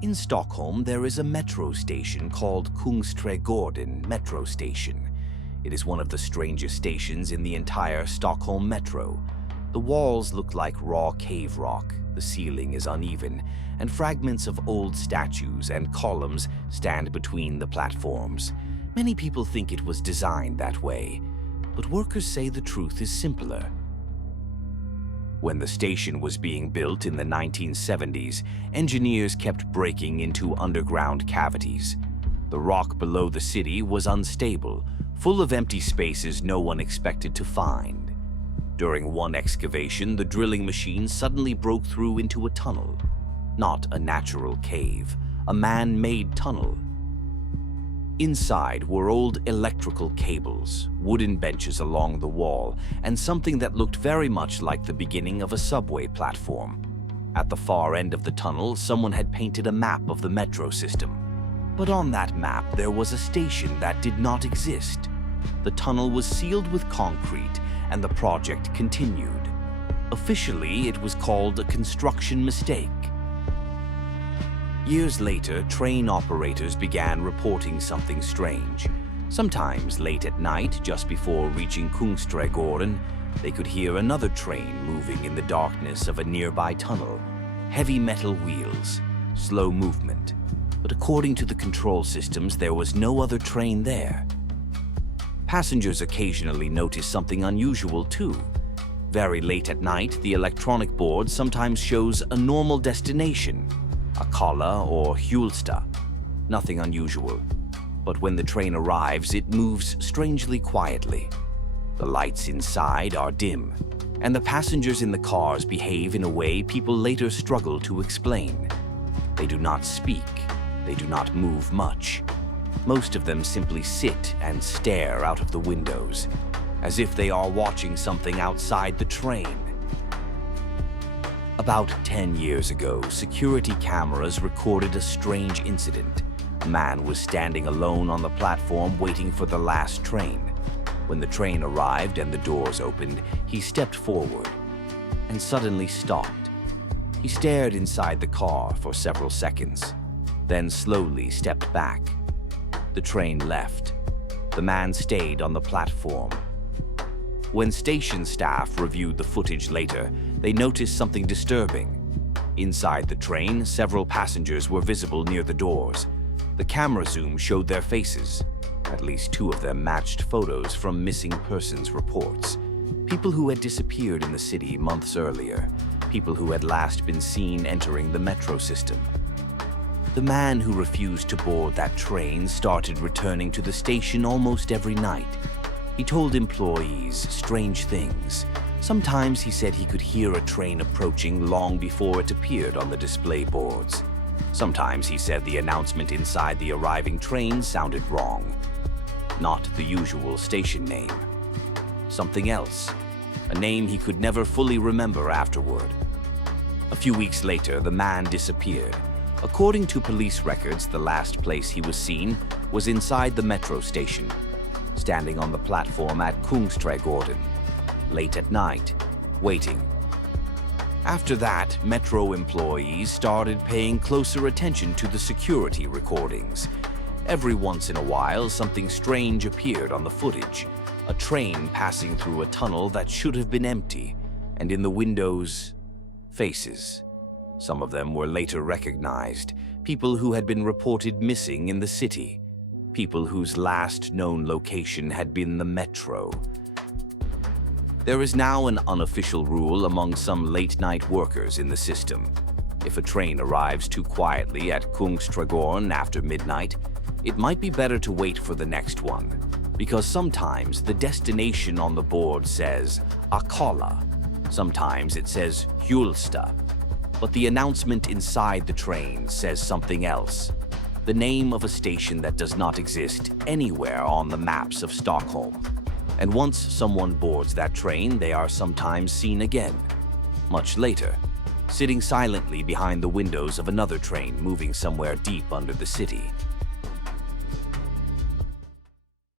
In Stockholm, there is a metro station called Kungsträdgården metro station. It is one of the strangest stations in the entire Stockholm metro. The walls look like raw cave rock, the ceiling is uneven, and fragments of old statues and columns stand between the platforms. Many people think it was designed that way, but workers say the truth is simpler. When the station was being built in the 1970s, engineers kept breaking into underground cavities. The rock below the city was unstable, full of empty spaces no one expected to find. During one excavation, the drilling machine suddenly broke through into a tunnel. Not a natural cave, a man-made tunnel. Inside were old electrical cables, wooden benches along the wall, and something that looked very much like the beginning of a subway platform. At the far end of the tunnel, someone had painted a map of the metro system. But on that map, there was a station that did not exist. The tunnel was sealed with concrete, and the project continued. Officially, it was called a construction mistake. Years later, train operators began reporting something strange. Sometimes late at night, just before reaching Kungsträdgården, they could hear another train moving in the darkness of a nearby tunnel. Heavy metal wheels, slow movement. But according to the control systems, there was no other train there. Passengers occasionally noticed something unusual too. Very late at night, the electronic board sometimes shows a normal destination, a Kalla or Hjulsta. Nothing unusual. But when the train arrives, it moves strangely quietly. The lights inside are dim, and the passengers in the cars behave in a way people later struggle to explain. They do not speak. They do not move much. Most of them simply sit and stare out of the windows, as if they are watching something outside the train. About 10 years ago, security cameras recorded a strange incident. A man was standing alone on the platform waiting for the last train. When the train arrived and the doors opened, he stepped forward and suddenly stopped. He stared inside the car for several seconds, then slowly stepped back. The train left. The man stayed on the platform. When station staff reviewed the footage later, they noticed something disturbing. Inside the train, several passengers were visible near the doors. The camera zoom showed their faces. At least 2 of them matched photos from missing persons reports. People who had disappeared in the city months earlier. People who had last been seen entering the metro system. The man who refused to board that train started returning to the station almost every night. He told employees strange things. Sometimes he said he could hear a train approaching long before it appeared on the display boards. Sometimes he said the announcement inside the arriving train sounded wrong. Not the usual station name. Something else. A name he could never fully remember afterward. A few weeks later, the man disappeared. According to police records, the last place he was seen was inside the metro station, standing on the platform at Kungsträdgården, late at night, waiting. After that, metro employees started paying closer attention to the security recordings. Every once in a while, something strange appeared on the footage. A train passing through a tunnel that should have been empty, and in the windows, faces. Some of them were later recognized, people who had been reported missing in the city. People whose last known location had been the metro. There is now an unofficial rule among some late-night workers in the system. If a train arrives too quietly at Kungsträdgården after midnight, it might be better to wait for the next one, because sometimes the destination on the board says Akalla, sometimes it says Hjulsta, but the announcement inside the train says something else. The name of a station that does not exist anywhere on the maps of Stockholm. And once someone boards that train, they are sometimes seen again, much later, sitting silently behind the windows of another train moving somewhere deep under the city.